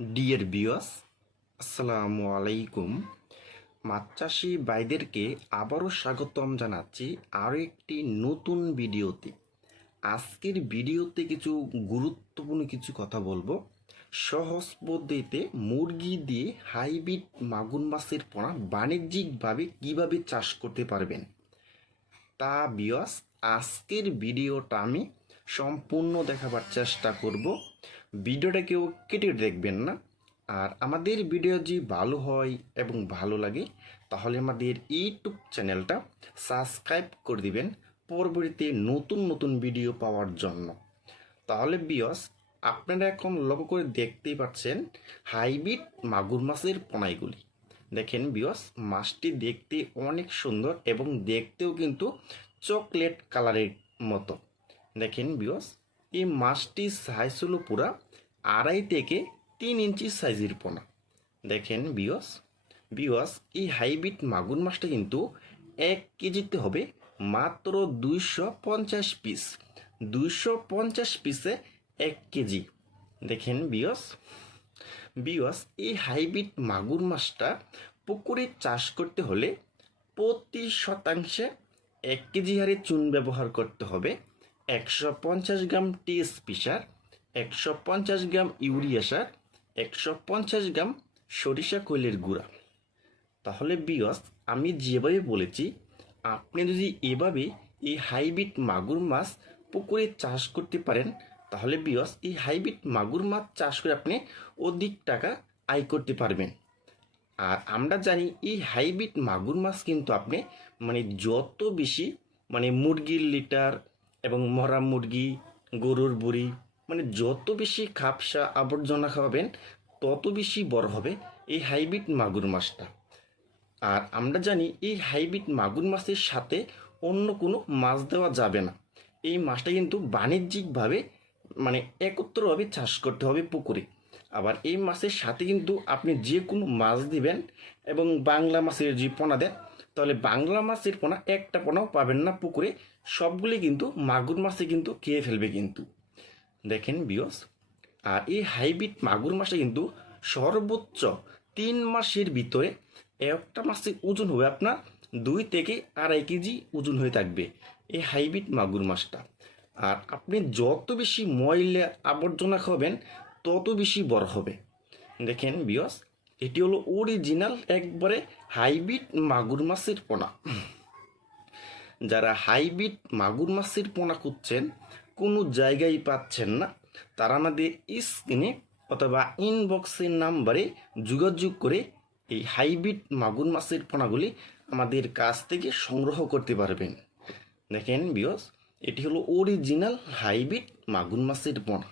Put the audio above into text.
Dear viewers, আসসালামু আলাইকুম। মাছ চাষি ভাইদেরকে আবারও স্বাগতম জানাচ্ছি আরও একটি নতুন ভিডিওতে। আজকের ভিডিওতে কিছু গুরুত্বপূর্ণ কিছু কথা বলবো। সহজ পদ্ধতিতে মুরগি দিয়ে হাইব্রিড মাগুর মাছের পোনা বাণিজ্যিকভাবে কিভাবে চাষ করতে পারবেন, তা ভিউয়ার্স আজকের ভিডিওটা আমি সম্পূর্ণ দেখাবার চেষ্টা করব। ভিডিওটা কেউ কেটে দেখবেন না। আর আমাদের ভিডিও যদি ভালো হয় এবং ভালো লাগে তাহলে আমাদের ইউটিউব চ্যানেলটা সাবস্ক্রাইব করে দিবেন পরবর্তীতে নতুন নতুন ভিডিও পাওয়ার জন্য। তাহলে ভিউয়ার্স, আপনারা এখন লক্ষ্য করে দেখতেই পাচ্ছেন হাইব্রিড মাগুর মাছের পোনাইগুলি। দেখেন ভিউয়ার্স, মাছটি দেখতে অনেক সুন্দর এবং দেখতেও কিন্তু চকলেট কালারের মতো। দেখেন ভিউয়ার্স, এই মাছটির সাইজ হলো পুরা 2.5 থেকে 3 ইঞ্চি সাইজের পোনা। দেখেন ভিউয়ার্স এই হাইব্রিড মাগুর মাছটা কিন্তু 1 কেজিতে হবে মাত্র 250 পিস। 250 পিসে 1 কেজি। দেখেন ভিউয়ার্স এই হাইব্রিড মাগুর মাছটা পুকুরে চাষ করতে হলে প্রতি শতাংশে 1 কেজি হারে চুন ব্যবহার করতে হবে, 150 গ্রাম টিএসপি সার, 150 গ্রাম ইউরিয়া সার, 150 গ্রাম সরিষা খৈলের গুঁড়া। তাহলে ভিউয়ার্স, আমি যেভাবে বলেছি আপনি যদি এভাবে এই হাইব্রিড মাগুর মাছ পুকুরে চাষ করতে পারেন তাহলে ভিউয়ার্স এই হাইব্রিড মাগুর মাছ চাষ করে আপনি অধিক টাকা আয় করতে পারবেন। আর আমরা জানি এই হাইব্রিড মাগুর মাছ কিন্তু আপনি যত বেশি মুরগির লিটার এবং মরা মুরগি, গরুর বুড়ি যত বেশি খাপসা আবর্জনা খাওয়াবেন তত বেশি বড় হবে এই হাইব্রিড মাগুর মাছটা। আর আমরা জানি এই হাইব্রিড মাগুর মাছের সাথে অন্য কোনো মাছ দেওয়া যাবে না। এই মাছটা কিন্তু বাণিজ্যিকভাবে একত্রভাবে চাষ করতে হবে পুকুরে। আবার এই মাছের সাথে কিন্তু আপনি যে কোনো মাছ দিবেন এবং বাংলা মাছের যে পোনা দেন তাহলে বাংলা মাছের পোনা একটা পোনাও পাবেন না পুকুরে, সবগুলি কিন্তু মাগুর মাছে কিন্তু খেয়ে ফেলবে কিন্তু। দেখেন ভিউয়ার্স, আর এই হাইব্রিড মাগুর মাছটা কিন্তু সর্বোচ্চ 3 মাসের ভিতরে একটা মাছের ওজন হবে আপনার 2 থেকে 2.5 কেজি ওজন হয়ে থাকবে এই হাইব্রিড মাগুর মাছটা। আর আপনি যত বেশি ময়লা আবর্জনা খাবেন তত বেশি বড় হবে। দেখেন ভিউয়ার্স, এটি হলো অরিজিনাল একবারে হাইব্রিড মাগুর মাছের পোনা। যারা হাইব্রিড মাগুর মাছের পোনা খুঁজছেন কোনো জায়গায় পাচ্ছেন না তারা আমাদের স্ক্রিনে অথবা ইনবক্সের নাম্বারে যোগাযোগ করে এই হাইব্রিড মাগুর মাছের পোনাগুলি আমাদের কাছ থেকে সংগ্রহ করতে পারবেন। দেখেন ভিউয়ার্স, এটি হলো অরিজিনাল হাইব্রিড মাগুর মাছের পোনা।